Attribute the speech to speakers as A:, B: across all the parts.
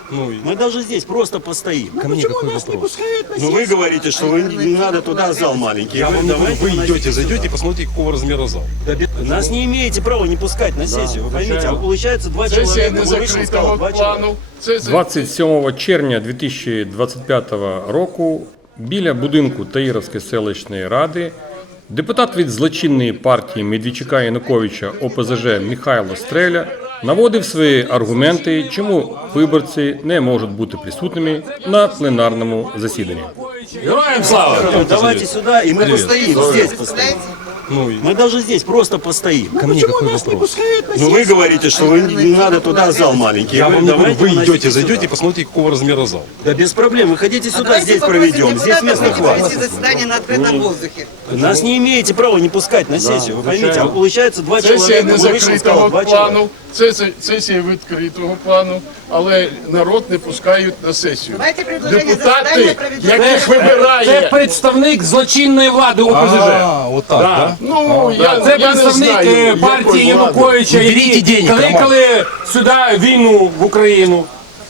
A: Мы даже здесь просто постоим.
B: Ко мне какой вопрос?
A: Ну вы говорите, что вы не надо туда, зал маленький.
B: Я вам не говорю,
A: Давайте
B: вы
A: выносите
B: идете,
A: сюда.
B: зайдете, посмотрите, какого размера зал.
A: Нас не имеете права не пускать на сессию. Вы поймите, а получается два
C: Сесія
A: человека.
C: не
A: Вы вышли,
C: закритого
A: сказал, два человека.
C: плану. Це
D: 27 червня 2025 року біля будинку Таїровської селищної ради депутат від злочинної партії Медведчука Януковича ОПЗЖ Михайло Стреля наводив свої аргументи, чому виборці не можуть бути присутніми на пленарному засіданні.
A: Героям слава! Давайте сюда, и мы постоим. Здесь постоим. Мы даже здесь просто постоим.
B: Ко мне какой вопрос?
A: Ну вы говорите, что вы не надо туда, зал маленький.
B: Я вам не говорю,
A: Давайте
B: вы
A: выносите
B: идете,
A: сюда.
B: зайдете, посмотрите, какого размера зал.
A: Да без проблем, вы хотите сюда,
E: Давайте
A: здесь
E: попросим
A: проведем. Здесь места
E: депутатов
A: хватит.
E: провести заседание на открытом воздухе.
A: Нас не имеете права не пускать на сессию. Вы поймите, а получается два
C: сесія
A: человека.
C: не
A: Вы вышли, сказал,
C: закритого
A: два человека.
C: плану, це сесія відкритого плану, але народ не пускають на сесію.
E: Давайте предложення
C: Депутати,
E: засідання проведемо.
C: яких
F: Це
C: вибирає.
F: представник злочинної влади ОПЗЖ.
B: Вот так, да?
C: Ну,
F: Це
C: я не
F: представник
C: знаю,
F: партії
C: якої влади.
F: Януковича,
B: Беріть
F: які
B: денег,
F: кликали сюди війну в Україну.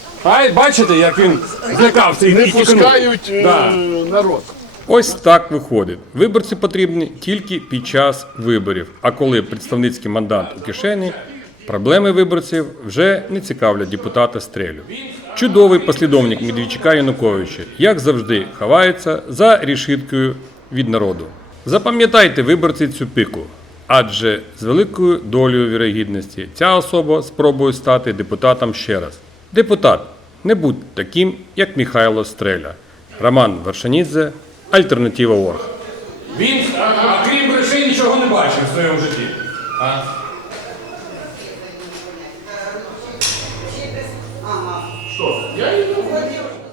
F: А бачите, як він злякався і
C: Не
F: тікнув.
C: пускають
F: Да.
C: народ.
D: Ось так виходить. Виборці потрібні тільки під час виборів. А коли представницький мандат у кишені, проблеми виборців вже не цікавлять депутата Стрелю. Чудовий послідовник Медведчука Януковича, як завжди, ховається за рішиткою від народу. Запам'ятайте, виборці, цю пику. Адже з великою долею вірогідності ця особа спробує стати депутатом ще раз. Депутат, не будь таким, як Михайло Стреля. Роман Вершанідзе, Альтернатива.орг.
F: Він, крім грошей, нічого не бачив в своєму житті.
C: Я не